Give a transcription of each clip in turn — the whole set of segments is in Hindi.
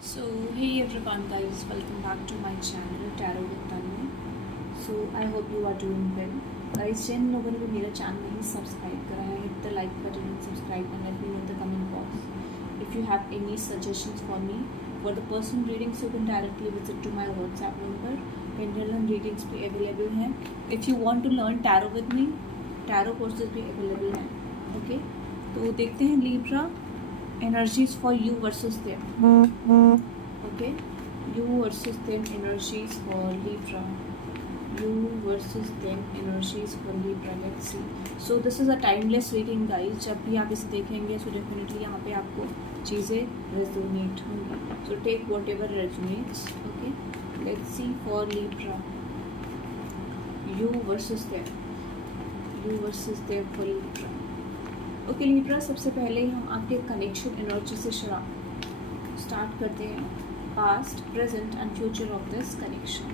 So, hey everyone, guys, welcome back to my channel Tarot with Tanu. So, I hope you are doing well. Guys, जिन लोगों ने भी मेरा चैनल नहीं सब्सक्राइब करा है, hit the like button and subscribe and let me know in the comment box. If you have any suggestions for me, for the person readings, you can directly visit to my WhatsApp number. Pendulum readings भी available हैं. If you want to learn tarot with me, tarot courses भी available हैं. Okay? तो देखते हैं Libra. Energies for you versus them. Okay, you versus them energies for Libra. You versus them energies for Libra. Let's see. So this is a timeless reading, guys. जब भी आप इसे देखेंगे so definitely यहाँ पे आपको चीज़ें resonate होंगी. So take whatever resonates. Okay. Let's see for Libra. You versus them. You versus them for Libra. Okay Libra, सबसे पहले हम आपके कनेक्शन एनर्जी से स्टार्ट करते हैं. Past, present and future of this connection.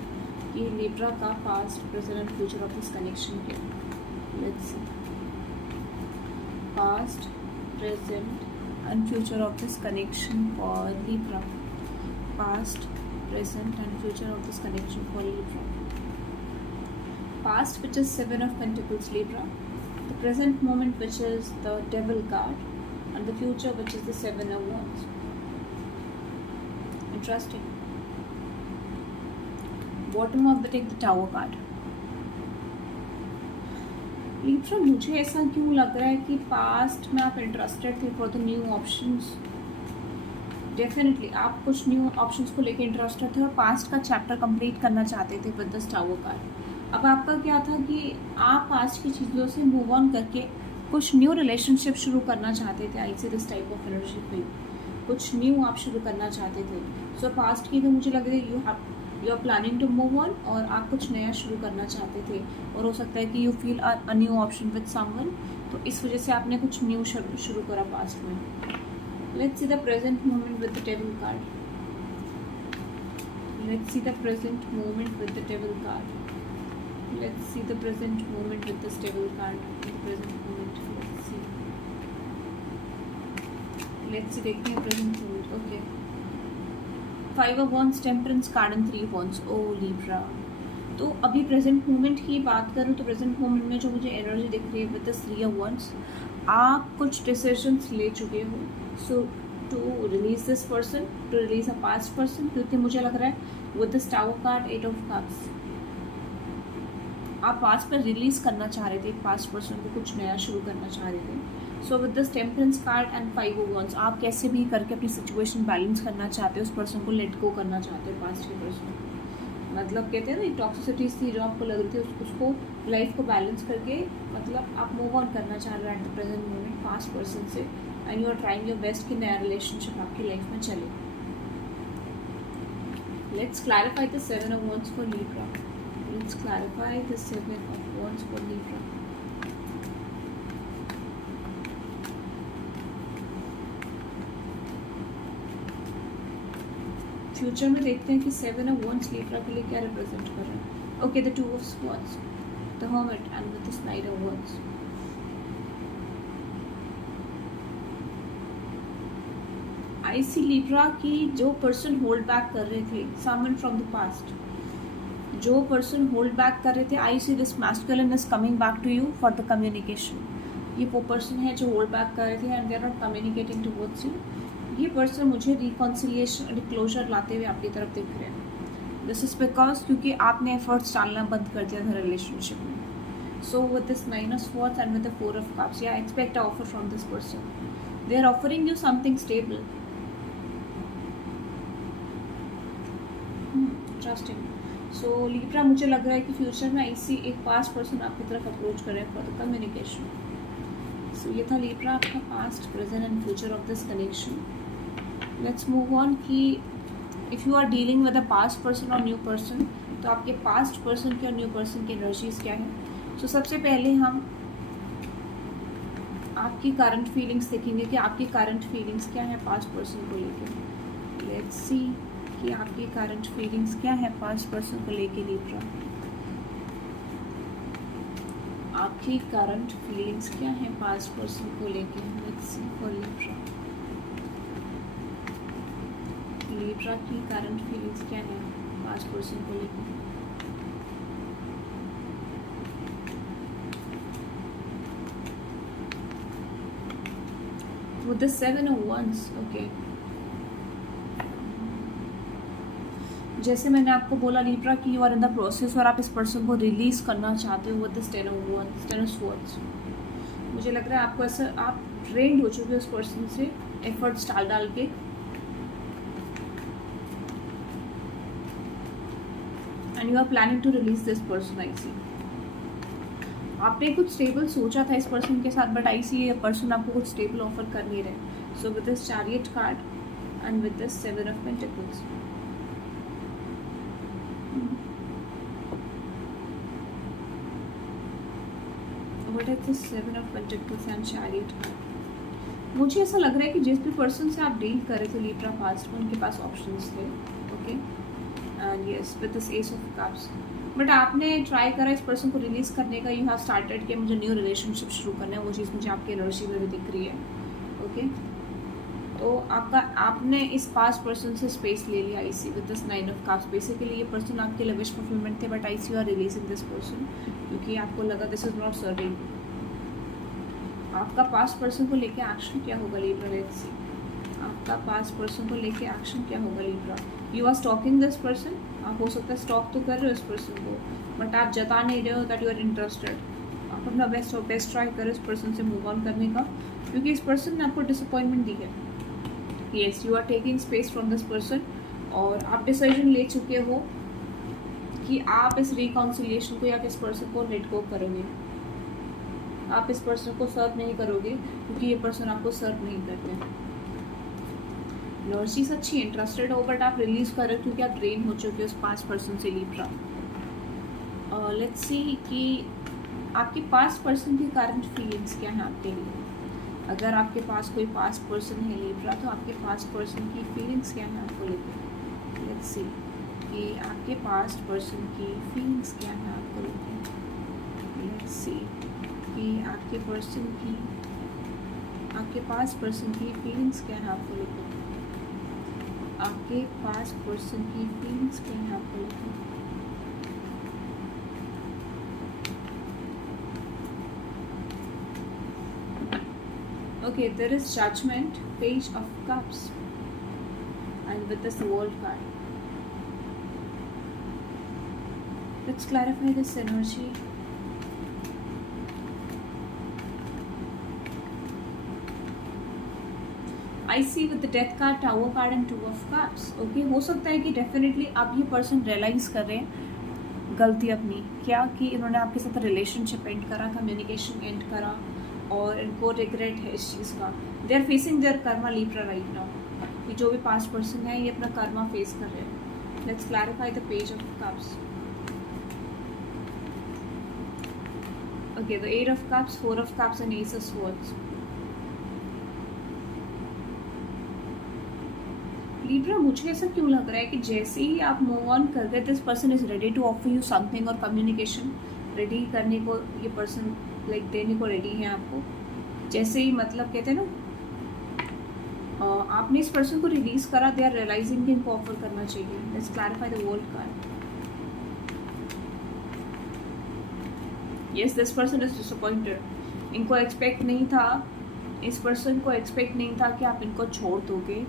ये लीब्रा का past, present and future of this connection क्या है. Let's see. Past, present and future of this connection for Libra. Past, present and future of this connection for Libra. Past, which is Seven of Pentacles, Libra. The present moment, which is the Devil card, and the future, which is the Seven of Wands. Interesting. Bottom of the deck, the Tower card. Libra, मुझे ऐसा क्यों लग रहा है कि पास्ट में आप इंटरेस्टेड थे for the new options. Definitely आप कुछ न्यू ऑप्शंस को लेके इंटरेस्टेड थे और पास्ट का चैप्टर कंप्लीट करना चाहते थे विद द टावर कार्ड. अब आपका क्या था कि आप पास्ट की चीज़ों से मूव ऑन करके कुछ न्यू रिलेशनशिप शुरू करना चाहते थे. I see this type of energy पे कुछ न्यू आप शुरू करना चाहते थे. सो पास्ट की तो मुझे लग रहा है you are planning to move on और आप कुछ नया शुरू करना चाहते थे. और हो सकता है कि you feel a new option with someone, तो इस वजह से आपने कुछ न्यू शुरू करा पास्ट में. Let's see the present moment with the table card. Let's see the present moment with the table card. Let's see the present moment with the stable card. The present moment. Let's see. देखते हैं present moment. Okay. Five of Wands, Temperance card and Three of Wands. Oh Libra. तो अभी present moment की बात करूँ तो present moment में जो मुझे energy दिख रही है with the Three of Wands, आप कुछ decisions ले चुके हो. So to release this person, to release a past person, क्योंकि मुझे लग रहा है with the Tower card, Eight of Cups, आप पास्ट पर रिलीज करना चाह रहे थे. एक पास्ट पर्सन को कुछ नया शुरू करना चाह रहे थे. सो with this temperance card and five of wands, आप कैसे भी करके अपनी सिचुएशन बैलेंस करना चाहते हो. उस पर्सन को लेट गो करना चाहते हो. पास्ट के पर्सन मतलब कहते हैं ना टॉक्सिसिटीज थी जो आपको लग रही थी, उसको लाइफ को बैलेंस करके मतलब आप मूव ऑन करना चाह रहे हो at the present moment past person से. And you are trying your best कि नया रिलेशनशिप आपकी लाइफ में चले. Let's clarify the seven of wands for Libra. Let's clarify the Seven of Wands for Libra. Future में देखते हैं कि Seven of Wands Libra के लिए क्या रिप्रेजेंट कर रहा है. Okay, the Two of Swords, the Hermit and with this Knight of Wands. I see Libra की जो पर्सन होल्ड बैक कर रहे थे, someone from the past, जो पर्सन होल्ड बैक कर रहे थे, I see this masculine is coming back to you for the communication. ये वो पर्सन है जो होल्ड बैक कर रहे थे and they are not communicating towards you. ये पर्सन मुझे रिकॉन्सिलिएशन, क्लोजर लाते हुए आपकी तरफ दिख रहे हैं. दिस इज बिकॉज क्योंकि आपने एफर्ट्स डालना बंद कर दिया था रिलेशनशिप में. So with this nine of swords and with the four of cups, या expect a offer from this person. They are offering you something stable. Interesting. So Libra, मुझे लग रहा है कि फ्यूचर में ऐसी एक पास्ट पर्सन आपकी तरफ अप्रोच कर रहे हैं फॉर द कम्युनिकेशन. सो ये था लीब्रा आपका past, present and future of this connection. Let's move on कि if you are dealing with a past person और न्यू पर्सन, तो आपके पास्ट पर्सन की और न्यू पर्सन की एनर्जीज क्या है. सो सबसे पहले हम आपकी करंट फीलिंग्स देखेंगे कि आपकी करंट फीलिंग्स क्या है पास्ट पर्सन को लेकर. लेट्स सी कि आपकी करंट फीलिंग्स क्या है पास्ट पर्सन को लेके लीब्रा. आपकी करंट फीलिंग्स क्या है पास्ट पर्सन को लेके. Let's see for Libra. Libra की करंट फीलिंग्स क्या है पास्ट पर्सन को लेकर? With the 7 of Wands, okay. जैसे मैंने आपको बोला लीब्रा की you are in the process और आप इस पर्सन को रिलीज करना चाहते हो with the 10 of Wands, 10 of Swords. मुझे लग रहा है आपको ऐसा आप ट्रेंड हो चुके हो उस पर्सन से एफर्ट्स डाल के. And you are planning to release this person. I see आपने कुछ स्टेबल सोचा था इस पर्सन के साथ, बट आई सी ये पर्सन आपको कुछ स्टेबल ऑफर कर नहीं रहे. सो with this chariot card and with this 7 of Pentacles. What is this 7 of Pentacles and Chariot card? मुझे ऐसा लग रहा है कि जिस भी पर्सन से आप डील कर रहे थे लीब्रा पास्ट में उनके पास ऑप्शंस थे. Okay and yes with this S of cups. But आपने ट्राई करा इस पर्सन को रिलीज करने का. यू हैव स्टार्टेड कि मुझे न्यू रिलेशनशिप शुरू करना है. वो चीज़ मुझे आपकी एनर्जी में भी दिख रही है. ओके तो आपने इस पास्ट पर्सन से स्पेस ले लिया. I see with this 9 of Cups. Basically ये पर्सन आपके लिए विश फुलफिलमेंट थे, but I see you are releasing this person क्योंकि आपको लगा दिस इज नॉट सर्विंग. आपका पास्ट पर्सन को लेके एक्शन क्या होगा लीब्रा? Let's see. आपका पास्ट पर्सन को लेके एक्शन क्या होगा Libra? You are stalking this person. आप हो सकता है स्टॉक तो कर रहे हो इस पर्सन को, बट आप जता नहीं रहे हो दैट यू आर इंटरेस्टेड. आप अपना बेस्ट ट्राई करो इस पर्सन से मूव ऑन करने का क्योंकि इस पर्सन ने आपको डिसअपॉइंटमेंट दी है. Yes you are taking space from this person और आप डिसीजन ले चुके हो कि आप इस रिकॉन्सिलिएशन को या इस पर्सन को लेट गो करोगे. आप इस पर्सन को सर्व नहीं करोगे क्योंकि ये पर्सन आपको सर्व नहीं करते. एनर्जीज अच्छी इंटरेस्टेड हो बट आप रिलीज कर रहे हो क्योंकि आप ड्रेन हो चुके हो उस पास्ट पर्सन से लीब्रा. लेट्स सी कि आपके पास्ट पर्सन की करंट फीलिंग्स क्या है आपके लिए. अगर आपके पास कोई पास्ट पर्सन है लीब्रा तो आपके पास्ट पर्सन की फीलिंग्स क्या है आपको लेकर. लेट्स सी कि आपके पास्ट पर्सन की फीलिंग्स क्या है आपको लेकर. लेट्स सी कि आपके पास्ट पर्सन की फीलिंग्स क्या है आपको लेकर. आपके पास्ट पर्सन की फीलिंग्स क्या है आपको लेकर. Okay, there is Judgment, Page of Cups, and with this World card. Let's clarify this energy. I see with the Death card, Tower card, and 2 of Cups. Okay, हो सकता है कि डेफिनेटली आप ये पर्सन रियलाइज कर रहे हैं गलती अपनी क्या कि इन्होंने आपके साथ रिलेशनशिप एंड करा, कम्युनिकेशन एंड करा और इनको रिग्रेट है इस चीज़ का. They are facing their karma Libra right now. कि जो भी पास्ट पर्सन है ये अपना कर्मा फेस कर रहे हैं. Let's clarify the page of cups. Okay the 8 of Cups, 4 of Cups and Ace of Swords. Libra मुझे ऐसा क्यों लग रहा है कि जैसे ही आप मूव ऑन कर गए this person is ready to offer you something और कम्युनिकेशन रेडी करने को ये पर्सन लाइक देने को रेडी है आपको. जैसे ही मतलब कहते हैं ना आपने इस पर्सन को रिलीज करा दे आर रियलाइजिंग कि इनको ऑफर करना चाहिए. Let's clarify the world card. Yes this person is disappointed. इनको एक्सपेक्ट नहीं था, इस पर्सन को एक्सपेक्ट नहीं था कि आप इनको छोड़ दोगे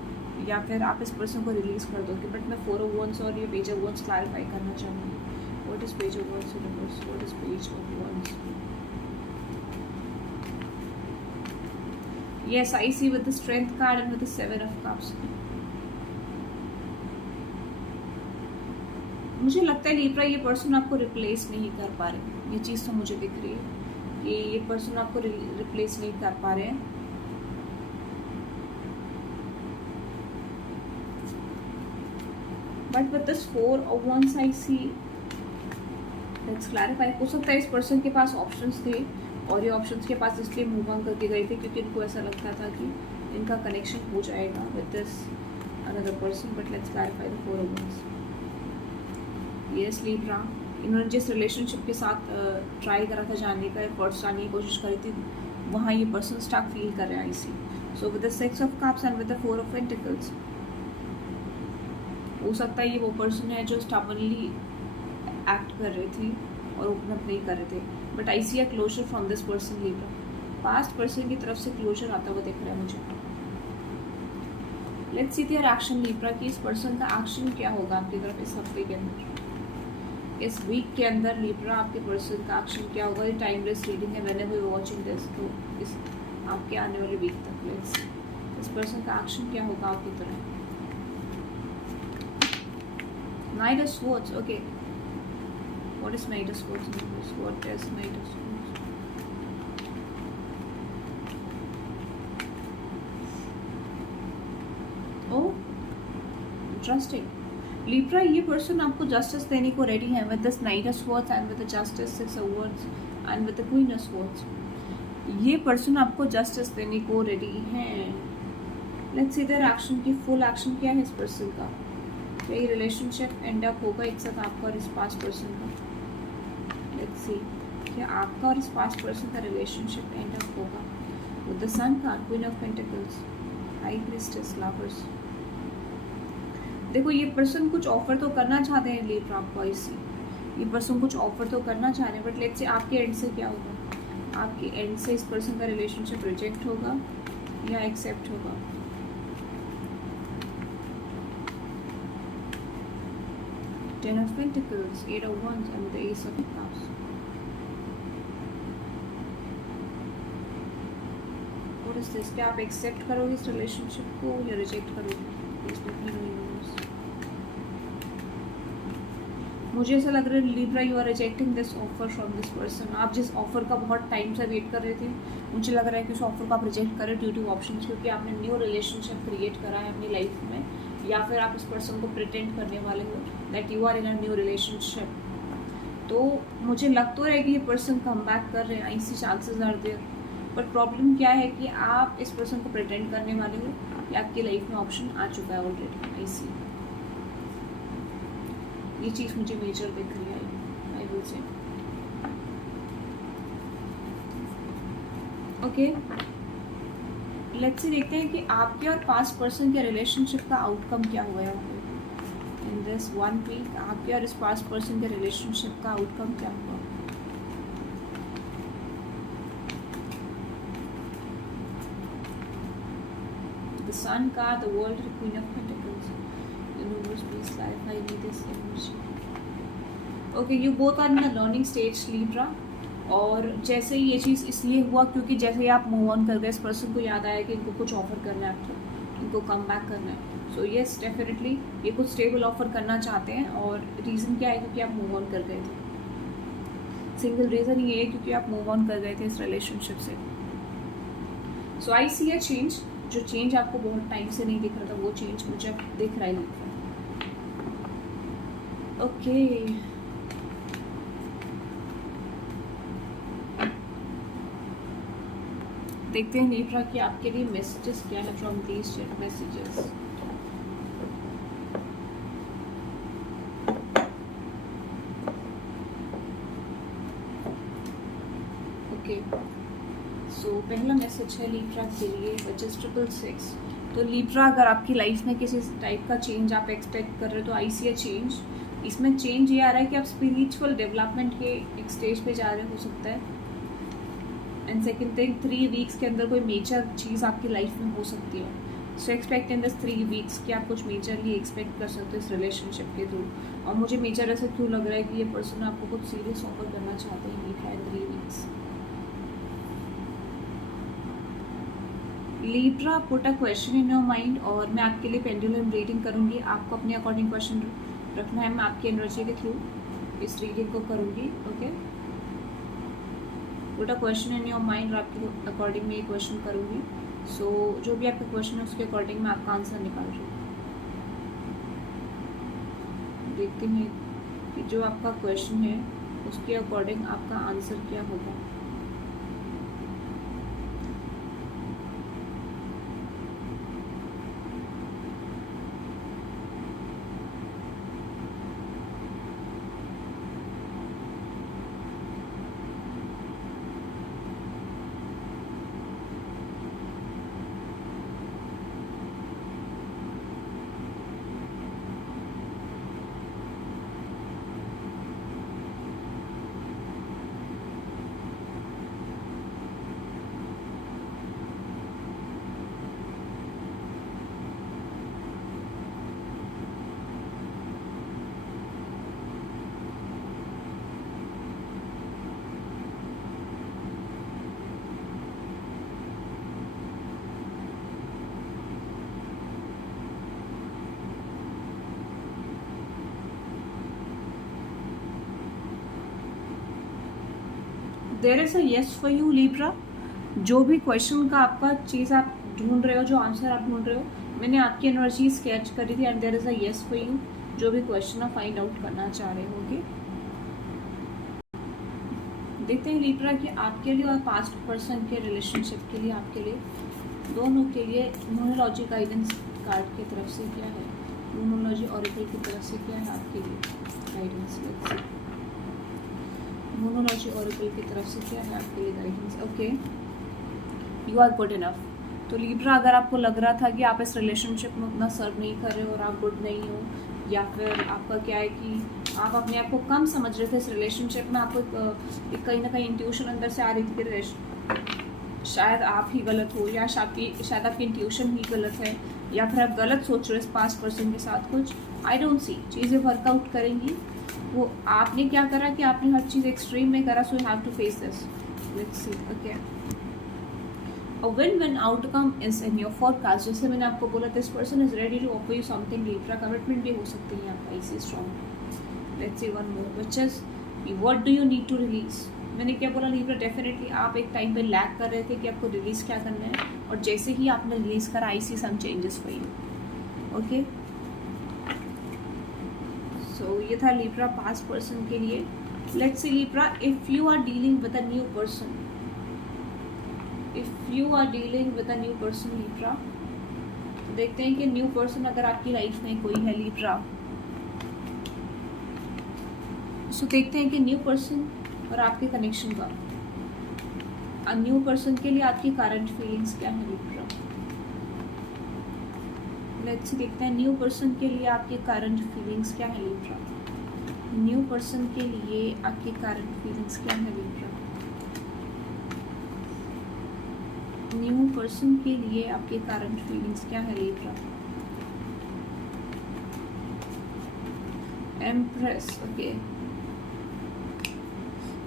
या फिर आप इस पर्सन को रिलीज कर दोगे. बट मैं 4 of Wands और ये पेज ऑफ Wands क्लैरिफाई करना चाहूँगी. What is page of Wands in reverse? What is page of Wands? Yes, I see with the Strength card and with the 7 of Cups. मुझे लगता है लीब्रा ये पर्सन आपको रिप्लेस नहीं कर पा रहे. ये चीज़ तो मुझे दिख रही है कि ये पर्सन आपको रिप्लेस नहीं कर पा रहे हैं. But with this 4 of Wands I see. Let's clarify. हो सकता है इस पर्सन के पास ऑप्शंस थे और ये ऑप्शंस के पास इसलिए मूव ऑन करके गए थे क्योंकि इनको ऐसा लगता था कि इनका कनेक्शन हो जाएगा with this another person. But let's clarify the 4 of Wands. Yes Libra इन्होंने जिस रिलेशनशिप के साथ ट्राई करा था जानने का, एफर्ट्स जानने की कोशिश करी थी, वहाँ ये पर्सन स्टक फील कर रहे हैं. I see. So with the 6 of Cups and with the 4 of Pentacles. हो सकता है ये वो पर्सन है जो स्टबनली एक्ट कर रहे थे और ओपन अप नहीं कर रहे थे, but I see a closure from this person Libra. Past person की तरफ से क्लोजर आता हुआ दिख रहा है मुझे। Let's see their action Libra कि इस पर्सन का एक्शन क्या होगा आपकी तरफ इस हफ्ते के अंदर, इस वीक के अंदर लिब्रा आपके पर्सन का एक्शन क्या होगा। ये टाइमलेस रीडिंग है, व्हेनेवर यू वाचिंग दिस, तो इस आपके आने वाले वीक तक लेट्स इस पर्सन का एक्शन क्या होगा आपकी तरफ। Knight of Swords, okay. What is Knight of Swords? What is Knight of Swords? Oh, interesting. Libra, ये पर्सन आपको जस्टिस देने को रेडी है with this Knight of Swords and with the Justice, Six of Swords and with the Queen of Swords. ये पर्सन आपको जस्टिस देने को रेडी है। लेट्स सी देयर एक्शन की फुल एक्शन क्या है इस पर्सन का। क्या ये रिलेशनशिप एंड अप होगा एक साथ आपका और इस पास्ट पर्सन का। लेट्स सी क्या आपका और इस पास्ट पर्सन का रिलेशनशिप एंड अप होगा with the sun card, queen of pentacles, high priestess, lovers. देखो ये पर्सन कुछ ऑफर तो करना चाहते हैं लिब्रा आपको, इसी ये पर्सन कुछ ऑफर तो करना चाह रहे हैं, बट लेट्स से आपके एंड से क्या होगा। आपके एंड से इस पर्सन का रिलेशनशिप रिजेक्ट होगा या एक्सेप्ट होगा। Ten of Pentacles, Eight of Wands and the Ace of Cups. What is this? क्या आप एक्सेप्ट करोगे इस रिलेशनशिप को या रिजेक्ट करोगे? मुझे ऐसा लग रहा है Libra you are rejecting this offer from this person. आप जिस ऑफर का बहुत टाइम से वेट कर रहे थे, मुझे लग रहा है कि उस ऑफर को आप रिजेक्ट करें ड्यू टू ऑप्शंस, क्योंकि आपने न्यू रिलेशनशिप क्रिएट करा है अपनी लाइफ में, या फिर आप इस पर्सन को प्रिटेंड करने वाले हो that you are in a new relationship. तो मुझे लग तो रहा है कि ये पर्सन कम बैक कर रहे हैं, ऐसी chances are there, but problem क्या है कि आप इस पर्सन को प्रिटेंड करने वाले हो या आपकी लाइफ में ऑप्शन आ चुका है ऑलरेडी। ऐसी ये चीज़ मुझे मेजर दिख रही है, I will say. Okay, let's say देखते हैं कि आपके और पास्ट पर्सन के रिलेशनशिप का आउटकम क्या हुआ है इन दिस वन वीक। आपके और इस पास्ट पर्सन के रिलेशनशिप का आउटकम क्या हुआ। द सन का, the world, the queen of pentacles, universe, peace, life, I need this energy. Okay, you both are in a learning stage Libra. और जैसे ही ये चीज़ इसलिए हुआ क्योंकि जैसे ही आप मूव ऑन कर गए, इस पर्सन को याद आया कि इनको कुछ ऑफर करना है आपको, इनको कम बैक करना है। सो येस, डेफिनेटली ये कुछ स्टेबल ऑफर करना चाहते हैं। और रीज़न क्या है? क्योंकि आप मूव ऑन कर गए थे। सिंगल रीज़न ये है क्योंकि आप मूव ऑन कर गए थे इस रिलेशनशिप से। सो आई सी अ चेंज, जो चेंज आपको बहुत टाइम से नहीं दिख रहा था वो चेंज मुझे अब दिख रहा है। ओके, देखते हैं लिब्रा कि आपके लिए मैसेजेस क्या है फ्रॉम दीज मैसेजेस। ओके, सो पहला मैसेज है लिब्रा के लिए विच इज 666। तो लिब्रा, अगर आपकी लाइफ में किसी टाइप का चेंज आप एक्सपेक्ट कर रहे हो तो आई सी अ चेंज। इसमें चेंज ये आ रहा है कि आप स्पिरिचुअल डेवलपमेंट के एक स्टेज पे जा रहे हो सकता है। एंड सेकेंड थिंग, 3 वीक्स के अंदर कोई मेजर चीज़ आपकी लाइफ में हो सकती है। सो एक्सपेक्ट इन दिस 3 वीक्स कि आप कुछ मेजरली एक्सपेक्ट कर सकते हो इस रिलेशनशिप के थ्रू। और मुझे मेजर ऐसा क्यों लग रहा है कि ये पर्सन आपको कुछ सीरियस ऑफर करना चाहते हैं Libra in 3 weeks. Libra, put a question in your mind और मैं आपके लिए पेंडुलम रीडिंग करूँगी। आपको अपने अकॉर्डिंग क्वेश्चन रखना है, मैं आपकी एनर्जी के थ्रू इस रीडिंग को करूँगी। Okay, put a question in your mind और आपके अकॉर्डिंग मैं ये क्वेश्चन करूँगी। सो जो भी आपका क्वेश्चन है उसके अकॉर्डिंग मैं आपका आंसर निकाल रही हूँ। देखते हैं कि जो आपका क्वेश्चन है उसके अकॉर्डिंग आपका आंसर क्या होगा। There is a yes for you Libra. जो भी क्वेश्चन का आपका चीज़ आप ढूंढ रहे हो, जो आंसर आप ढूंढ रहे हो, मैंने आपकी एनर्जी स्केच करी थी and there is a yes for you. जो भी क्वेश्चन आप फाइंड आउट करना चाह रहे होगे, देखते हैं लिब्रा कि आपके लिए और पास्ट पर्सन के रिलेशनशिप के लिए, आपके लिए दोनों के लिए न्यूमरोलॉजी गाइडेंस कार्ड की तरफ से क्या है, न्यूमरोलॉजी ऑरेकल की तरफ से क्या है आपके लिए guidance. Let's see numerology oracle की तरफ से क्या है आपके लिए guidance. Okay, you are good enough. तो लिब्रा, अगर आपको लग रहा था कि आप इस रिलेशनशिप में उतना सर्व नहीं कर रहे हो और आप गुड नहीं हो, या फिर आपका क्या है कि आप अपने आप को कम समझ रहे थे इस रिलेशनशिप में, आपको एक कहीं ना कहीं इंट्यूशन अंदर से आ रही थी कि शायद आप ही गलत हो, या शायद आपकी इंट्यूशन ही गलत है, या फिर आप गलत सोच रहे हो इस पास्ट पर्सन के साथ कुछ। आई डोंट सी चीज़ें वर्कआउट करेंगी। वो आपने क्या करा कि आपने हर चीज़ एक्सट्रीम में करा, so you have to face this. Let's see. Okay, A win-win outcome is in your forecast। जैसे मैंने आपको बोला, this person is ready to offer you something Libra. Commitment भी हो सकती है आपका इसी strong. Let's see one more, which is what do you need to release. मैंने क्या बोला लिब्रा, डेफिनेटली आप एक टाइम पे लैक कर रहे थे कि आपको रिलीज क्या करना है, और जैसे ही आपने रिलीज करा, I see some changes for you. Okay, so ये था लिब्रा पास्ट पर्सन के लिए। Let's see Libra, if you are dealing with a new person, if you are dealing with a new person Libra, देखते हैं कि न्यू पर्सन अगर आपकी लाइफ में कोई है लिब्रा, सो देखते हैं कि न्यू पर्सन और आपके कनेक्शन का, न्यू पर्सन के लिए आपकी करंट फीलिंग्स क्या है लिब्रा। लेट्स सी, देखते हैं न्यू पर्सन के लिए आपकी करंट फीलिंग्स क्या है लिब्रा। न्यू पर्सन के लिए आपकी करंट फीलिंग्स क्या है लिब्रा। न्यू पर्सन के लिए आपके करंट फीलिंग्स क्या है लिब्रा। एम्प्रेस। ओके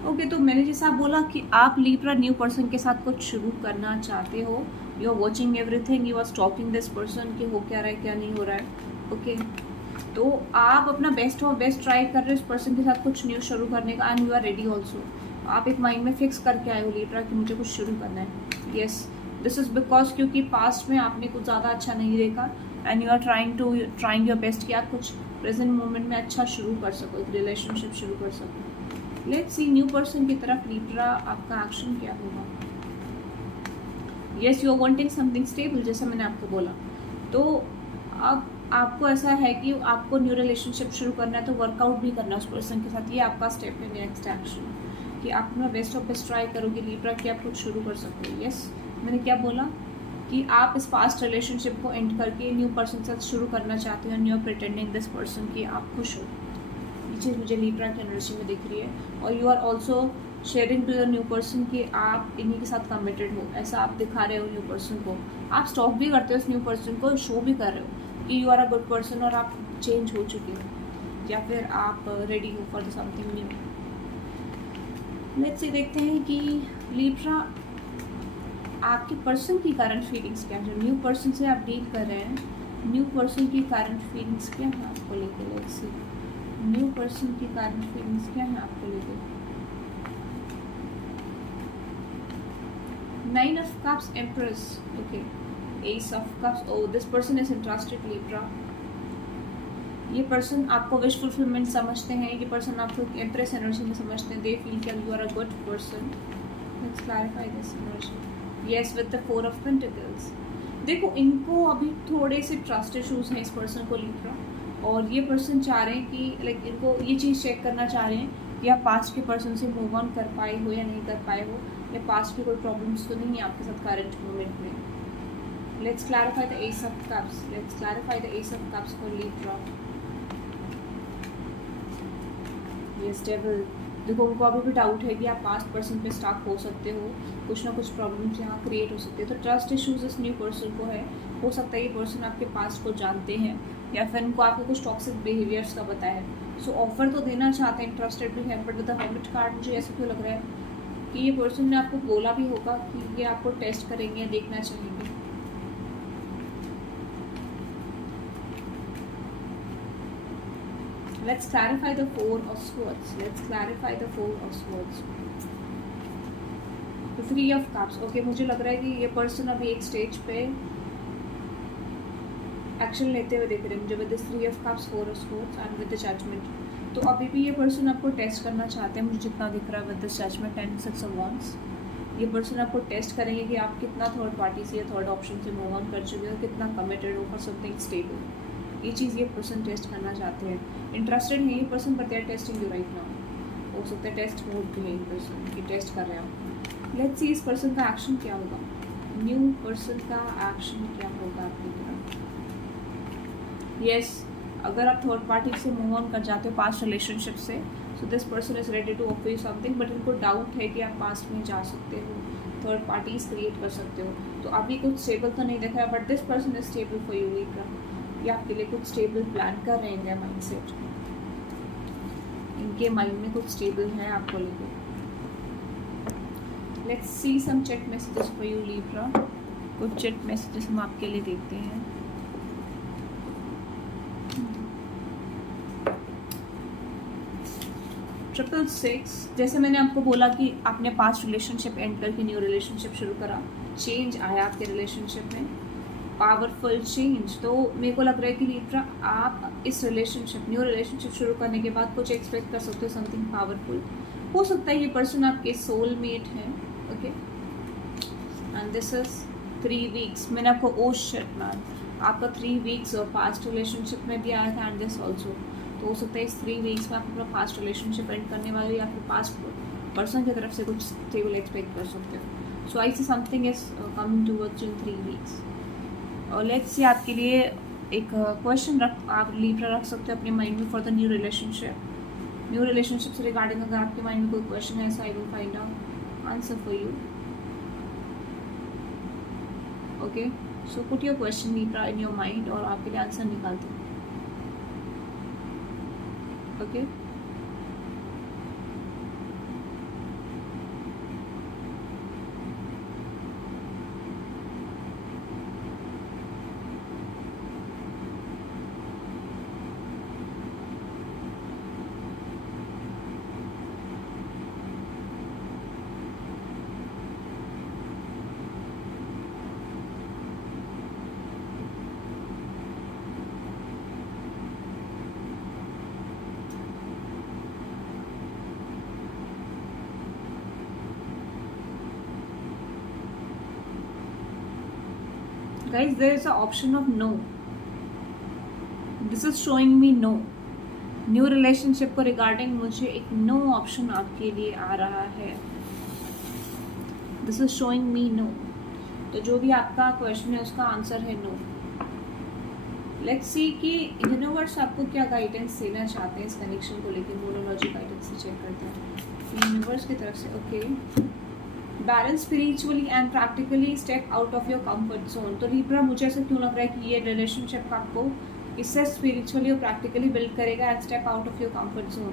ओके, तो मैंने जैसा बोला कि आप लिब्रा न्यू पर्सन के साथ कुछ शुरू करना चाहते हो, you are watching everything, you are stalking this person कि हो क्या रहा है क्या नहीं हो रहा है। ओके, तो आप अपना बेस्ट और बेस्ट ट्राई कर रहे हो इस पर्सन के साथ कुछ न्यू शुरू करने का, and you are ready also. आप एक माइंड में फिक्स करके आए हो लिब्रा कि मुझे कुछ शुरू करना है। येस, दिस इज़ बिकॉज क्योंकि पास्ट में आपने कुछ ज़्यादा अच्छा नहीं देखा, and you are trying your best कि आप कुछ प्रेजेंट मोमेंट में अच्छा शुरू कर सको, एक रिलेशनशिप शुरू कर सको। लेट्स सी न्यू पर्सन की तरफ लिब्रा आपका एक्शन क्या होगा। Yes, you are wanting something stable, जैसा मैंने आपको बोला। तो अब आपको ऐसा है कि आपको न्यू रिलेशनशिप शुरू करना है, तो वर्कआउट भी करना है उस पर्सन के साथ। ये आपका स्टेप है, नेक्स्ट एक्शन, कि आप अपना बेस्ट ऑफ बेस्ट ट्राई करोगे लिब्रा कि आप कुछ शुरू कर सको। येस, मैंने क्या बोला कि आप इस पास्ट रिलेशनशिप को एंड करके न्यू पर्सन से शुरू करना चाहते हो, and you are pretending this person कि आप खुश हो। ये चीज़ मुझे लिब्रा की एनर्जी में दिख रही है, और you are also sharing to the new person कि आप इन्हीं के साथ कमिटेड हो, ऐसा आप दिखा रहे हो न्यू पर्सन को। आप स्टॉक भी करते हो इस न्यू पर्सन को, शो भी कर रहे हो कि you are a good person और आप चेंज हो चुके हो, या फिर आप रेडी हो for something new. Let's say देखते हैं कि लिब्रा आपके पर्सन की करंट फीलिंग्स क्या है, जो न्यू पर्सन से आप डील कर रहे हैं, न्यू पर्सन की करंट फीलिंग्स क्या है आपको लेकर। लेट्स सी न्यू पर्सन की करंट फीलिंग्स क्या है आपको लेकर। 9 of Cups, Empress. Okay, Ace of Cups. Oh, this person is interested, Libra. ये पर्सन आपको विश फुलफिलमेंट समझते हैं, ये पर्सन आपको एम्प्रेस एनर्जी में समझते हैं। दे फील कि you are a good person. Let's clarify this energy. Yes, with the 4 of Pentacles। देखो, इनको अभी थोड़े से ट्रस्ट इशूज़ हैं इस पर्सन को लिब्रा, और ये पर्सन चाह रहे हैं कि लाइक इनको ये चीज़ चेक करना चाह रहे हैं कि आप पास्ट के पर्सन से मूव ऑन कर पाए हो या नहीं कर पाए हो, या पास्ट की कोई प्रॉब्लम्स तो नहीं है आपके साथ करंट मोमेंट में। Let's clarify the S of cups. Let's clarify the S of cups for Libra. Yes, devil. देखो, उनको अभी भी डाउट है कि आप पास्ट पर्सन पे स्टक हो सकते हो, कुछ ना कुछ प्रॉब्लम्स यहाँ क्रिएट हो सकते हैं। तो ट्रस्ट इशूज इस न्यू पर्सन को है। हो सकता है ये पर्सन आपके पास्ट को जानते हैं, या फिर इनको आपको कुछ टॉक्सिक बिहेवियर्स का पता है। सो ऑफर तो देना चाहते हैं, इंटरेस्टेड भी है, but with the heritage card मुझे ऐसा क्यों लग रहा है कि ये पर्सन ने आपको बोला भी होगा कि ये आपको टेस्ट करेंगे या देखना चाहेंगे। Let's clarify the 4 of Swords. Let's clarify the 4 of Swords. 3 of cups. Okay, मुझे लग रहा है कि ये पर्सन अभी एक स्टेज पे एक्शन लेते हुए दिख रहे हैं मुझे with this 3 of cups, 4 of sports and with the judgment. तो अभी भी ये पर्सन आपको टेस्ट करना चाहते हैं, मुझे जितना दिख रहा है with this judgment and 6 of wands। ये पर्सन आपको टेस्ट करेंगे कि आप कितना थर्ड पार्टी से या थर्ड ऑप्शन से मूव ऑन कर चुके हो, कितना कमिटेड हो फॉर समथिंग स्टेबल। ये चीज़ ये पर्सन टेस्ट करना चाहते हैं, इंटरेस्टेड है ये person, but they are testing you right now. हो सकता है टेस्ट मोड भी है ये पर्सन कि टेस्ट कर रहे हैं। लेट्स सी इस पर्सन का एक्शन क्या होगा, न्यू पर्सन का एक्शन क्या होगा आपकी तरफ। यस, अगर आप थर्ड पार्टी से मूव ऑन कर जाते हो पास्ट रिलेशनशिप से, so this person is ready to offer you something, but इनको डाउट है कि आप पास्ट में जा सकते हो, थर्ड पार्टीज क्रिएट कर सकते हो। तो अभी कुछ स्टेबल तो नहीं देखा है, but this person is stable for you. ये आपके लिए कुछ स्टेबल प्लान कर रहे हैं, माइंड सेट इनके माइंड में कुछ स्टेबल है आपको लेकर। Let's see some chat messages for you Libra. कुछ चैट मैसेजेस हम आपके लिए देखते हैं। ट्रिपल 6, जैसे मैंने आपको बोला कि आपने पास्ट रिलेशनशिप एंड करके न्यू रिलेशनशिप शुरू करा, चेंज आया आपके रिलेशनशिप में, पावरफुल चेंज। तो मेरे को लग रहा है कि लीब्रा आप इस रिलेशनशिप न्यू रिलेशनशिप शुरू करने के बाद कुछ एक्सपेक्ट कर सकते हो, समथिंग पावरफुल। हो सकता है ये पर्सन आपके सोलमेट है। Okay, and this is 3 weeks. मैंने आपको ओ शिट मैन, आपका 3 वीक्स और पास्ट रिलेशनशिप में भी आया था एंड दिस ऑल्सो। तो हो सकता है इस 3 वीक्स में आप अपना पास्ट रिलेशनशिप एंड करने वाले या फिर पास्ट पर्सन की तरफ से कुछ स्टेबल एक्सपेक्ट कर सकते हो। So I see something is coming towards in 3 weeks. और लेट्स सी आपके लिए एक क्वेश्चन आप लीब्रा रख सकते हो अपने माइंड में for the new relationship. New relationship से रिगार्डिंग अगर आपके माइंड में कोई क्वेश्चन है, so I will find out answer for you. Okay, so put your question Libra in your mind और आपके लिए आंसर निकालते हैं। Okay, guys, there is an option of no. This is showing me no. New relationship को रिगार्डिंग मुझे एक नो ऑप्शन आपके लिए आ रहा है। This is showing me know. तो जो भी आपका क्वेश्चन है उसका आंसर है नो। लेट्स सी कि यूनिवर्स आपको क्या गाइडेंस देना चाहते हैं इस कनेक्शन को लेकर। मोनोलॉजी गाइडेंस से चेक करते हैं यूनिवर्स की तरफ से। Okay, balance spiritually and practically step out of your comfort zone. तो लीब्रा मुझे ऐसा क्यों लग रहा है कि ये रिलेशनशिप आपको इससे स्पिरिचुअली और प्रैक्टिकली बिल्ड करेगा and step out of your comfort zone.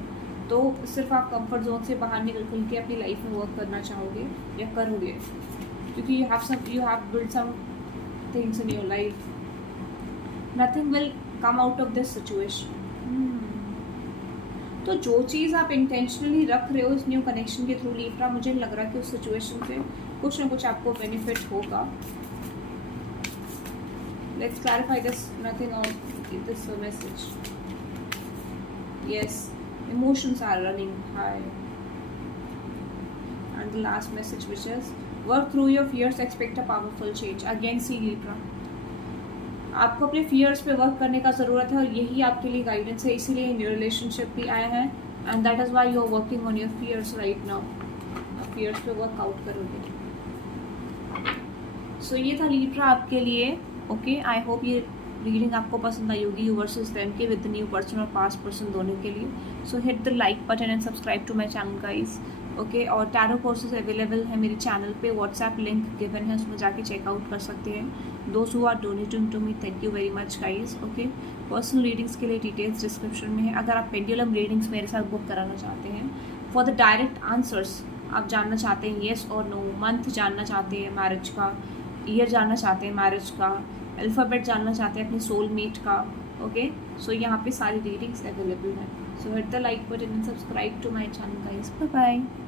तो सिर्फ आप कंफर्ट जोन से बाहर निकल के अपनी लाइफ में वर्क करना चाहोगे या करोगे, क्योंकि you have build some things in your life. Nothing will come out of this situation. तो जो चीज़ आप इंटेंशनली रख रहे हो इस न्यू कनेक्शन के थ्रू लीब्रा, मुझे लग रहा है कि उस सिचुएशन से कुछ ना कुछ आपको बेनिफिट होगा। Let's clarify this nothing on this message. Yes, emotions are running high. And the last message, which is work through your fears, expect a powerful change. Again see Libra, आपको अपने फियर्स पे वर्क करने का ज़रूरत है और यही आपके लिए गाइडेंस है, इसीलिए न्यू रिलेशनशिप भी आया है and that is why you are working on your fears right now. आप फियर्स पे वर्क आउट करोगे। सो ये था लीब्रा आपके लिए। ओके, आई होप ये रीडिंग आपको पसंद आई होगी, यू वर्सेस देम के विद द न्यू पर्सन और पास्ट पर्सन दोनों के लिए। So hit the like button and subscribe to my channel guys. Okay, और टैरो कोर्सेज अवेलेबल है मेरे चैनल पे, व्हाट्सएप लिंक गिवन है, उसमें जाके चेकआउट कर सकते हैं। Those who are donating to me, thank you very much guys. Okay, personal readings के लिए डिटेल्स डिस्क्रिप्शन में है। अगर आप पेंडुलम रीडिंग्स मेरे साथ बुक कराना चाहते हैं फॉर द डायरेक्ट आंसर्स, आप जानना चाहते हैं येस और नो, मंथ जानना चाहते हैं मैरिज का, ईयर जानना चाहते हैं मैरिज का, अल्फ़ाबेट जानना चाहते हैं अपनी सोलमेट का। ओके, सो यहाँ पे सारी रीडिंग्स अवेलेबल हैं। So hit the like button and subscribe to my channel guys. Bye bye.